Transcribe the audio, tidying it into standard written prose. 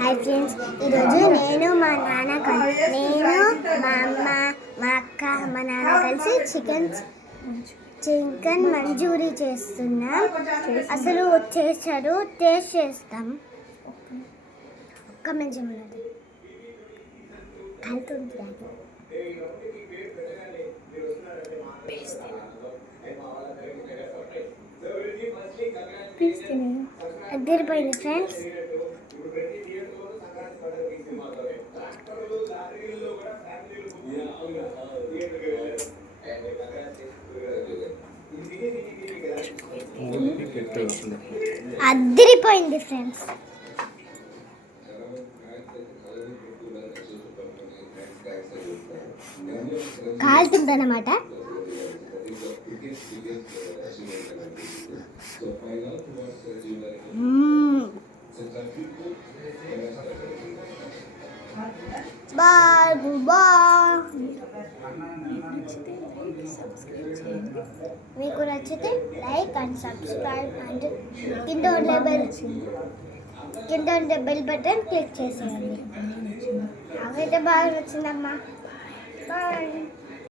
Hi friends, ఈరోజు నేను మా అమ్మ మా అక్క మా నాన్న కలిసి చికెన్ మంచూరి చేస్తున్నాం. అసలు చేశాడు, టేస్ట్ చేస్తాం. ఒక్క మంచి ఉన్నది అదిరిపోయింది ఫ్రెండ్స్. అదిరిపోయింది ఫ్రెండ్స్. కాలుతుందన్నమాట. మీకు నచ్చితే లైక్ అండ్ సబ్స్క్రైబ్ అండ్ కింద ఉండే బెల్ బటన్ క్లిక్ చేసేయండి. నాకైతే బాగా నచ్చిందమ్మా. బాయ్.